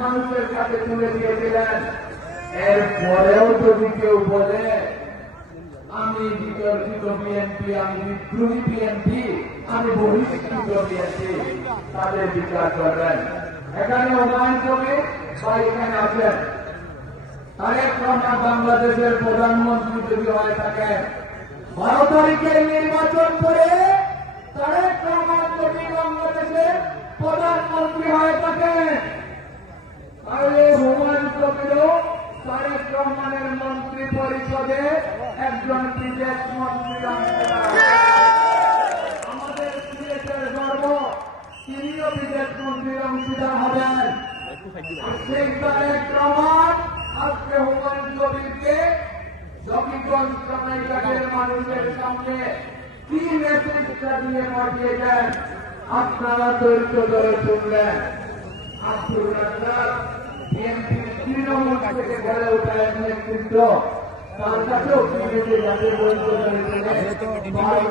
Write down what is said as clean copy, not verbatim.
মানুষের কাছে তুলে দিয়েছিলেন। এরপরেও যদি কেউ বলে আমি বিতর্কিত বিএনপি, আমি বিদ্রোহী বিএনপি, আমি বহিষ্কৃত বিএনপি, তাদের বিচার করবেন। এখানে হুমায়ুন কবির বা এখানে আছেন তারেক রহমান, বাংলাদেশের প্রধানমন্ত্রী যদি হয়ে থাকেন, 12 তারিখে নির্বাচন করে তারেক রহমান যদি বাংলাদেশের প্রধানমন্ত্রী হয়ে থাকেন, তাহলে হুমায়ুন কবিরও তারেক রহমানের মন্ত্রী পরিষদে একজন বিদেশ মন্ত্রী। আমাদের দেশের গর্ব, তিনিও বিদেশ মন্ত্রীর অংশীদার হবেন। সেই তারেক রহমান আজকে হুমায়ুন কবিরকে জকিগঞ্জ কানাইঘাটের মানুষের সামনে কি মেসেজটা দিয়ে পাঠিয়েছেন আপনারা ধৈর্য ধরে শুনলেন। আব্দুর রাজ্জাক বিএনপির তৃণমূল থেকে গড়ে ওঠা এক নেতৃত্ব, তার কাছেও কি মেসেজ আছে বলতে